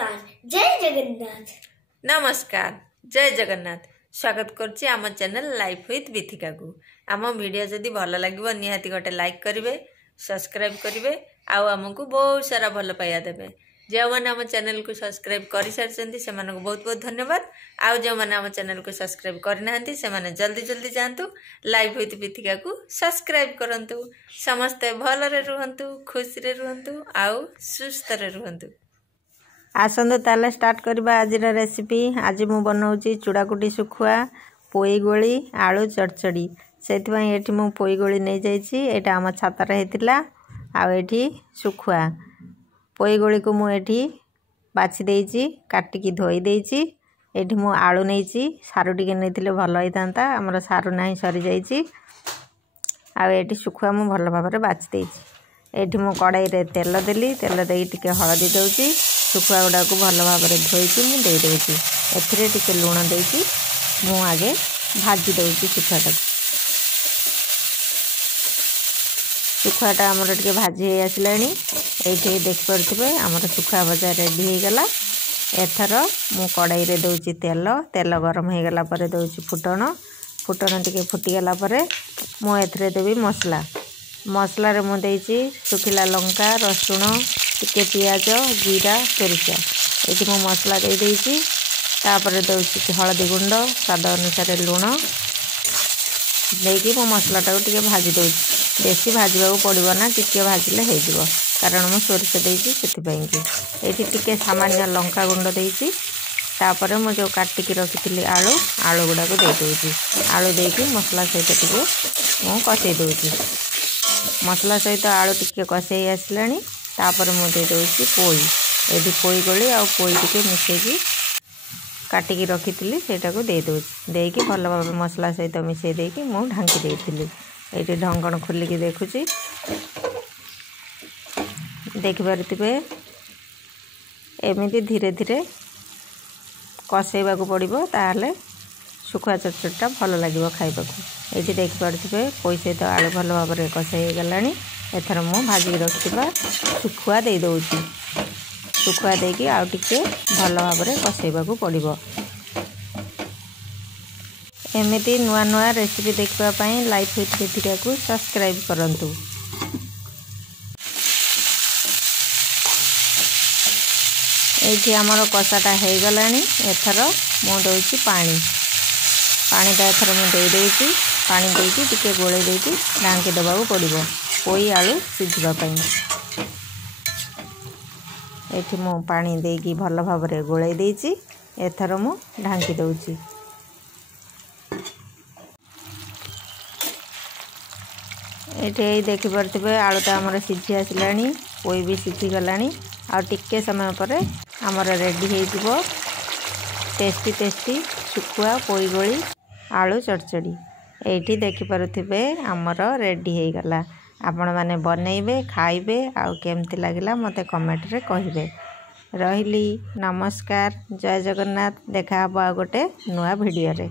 नमस्कार जय जगन्नाथ। नमस्कार जय जगन्नाथ। स्वागत करछि आम चैनल लाइफ विथ विथिका को। आम वीडियो जदि भल लगे निहाती गोटे लाइक करेंगे, सब्सक्राइब करेंगे, आउ आमको बहुत सारा भल पाइबा देवे। जो मैंने आम चैनल को सब्सक्राइब कर सारी से बहुत बहुत धन्यवाद। आउ जो मैंने आम चैनल को सब्सक्राइब करना से जल्दी जल्दी जातु लाइफ विथ विथिका को सब्सक्राइब करंतु। समस्ते भलरे रुहंतु, खुशी रे रुहंतु, आउ सुस्थ रे रुहंतु। आसंतु ताले स्टार्ट करबा आज रेसिपी। आज मु बनाऊँगी चूड़ाकुटी सुखुआ, पोई गोली, आलू चड़चड़ी। से मु पोई गोली नहीं जाइए, यहाँ आम छातार होता। आठी सुखुआ पोई गोली को मुझे बाछि देइछि, काटिकी धोई देइछि। एठी मु आलू नहीं सारू टिके नहीं भल होता, आमर सारू ना सरी जाइछि। आठी सुखुआ मु भल भाव में बाछि देइछि। एठी मु कड़ाई रे तेल देली, तेल दे टिके हलदी दउछि। सुखुआ गुड़ा को भल भाव में धोईकी मुझे देदेवि। एथिरे टिके लुण देकी मु आगे भाजी दउछि सुखुआटा। सुखुआटा आमर टिके भाजी हो आसलानी। ये देखिपे आमर सुखुआ भजा रेडी हो गला। एथर मु कड़ाई रे दउछि तेल, तेल गरम हो गला पर दउछि फुटण। फुटण टिके फुटीगला पर मु एथरे देबी मसला। मसला रे मु देइछि सुखिला लंका, रसुण, टिके पियाज, जीरा, सोरिष। ये मु मसला दे देइछि। तापर दउछि हळदी गुंड, स्वाद अनुसार लुण देकी मु मसलाटा को टिके भाजी दउछि। बेसी भाजवा पड़ो ना, टिके भाजिले हो जिवो, कारण मु सोरिष देइछि सेथिपई कि। एठी टिके सामान्य लंका गुंड देइछि। तापर मु जो काटिकी रखिथिली आलू, आलू गुडा को दे दउछि। आलू देकी मसला सहित टिके मु कषै दउछि। मसला सहित आलू टिके कषै आसलानी। तापर मु दे दउछि पोई। एठी पोई गोली आ पोई टिके मिसेकी काटिकी रखिथिली सेटा को दे दउछि। देकी भल भाव मसला सहित मिसै देकी मु ढांकी देइथिली। एठी ढंकण खोलिकी देखुछि, देखि पारुथिबे। एमिति धीरे धीरे कषैबा को पड़िबो, ताहले सुखुआ चटचटा भल लागिबो खाइबाकू। एठी देखि पारुथिबे पोई सहित आलू भल भाव में कषै हो गलानी। एथर मु भाजी रखिबा सुखुआ दे दउछि। सुखुआ देकी आउ टिके भल भाव में कषैबा को पड़िबो। एमिति नुआ नुआ रेसिपी देखिबा पई लाइफ विथ विथिका को सब्सक्राइब करंतु। एठी हमर कषाटा हो गलानी। एथर मु दउछि पानी। पानीटा एथर मु दे देइछि। पानी देकी टिके गोळे देकी ढांकी दबाको पड़िबो पोई आलू सिझिबा पई। एठी मु पानी देकी भल भाव में गोळे देइछि। एथर मु ढांकी दउछि। एठी देखि पारथिबे आलूटा हमर सिझी आसलानी, पोई भी सिझी गलानी। आ टिके समय पर हमर रेडी हो जिवो टेस्टी टेस्टी सुखुआ पोई गोली आलू चड़चड़ी। एठी देखि पारुथिबे हमर रेडी हो गला। आपण माने बनइबे, खाइबे, आउ केमती लागिला मते कमेंट रे कहिबे। रहिली नमस्कार जय जगन्नाथ। देखा हबो आ गोटे नुआ वीडियो रे।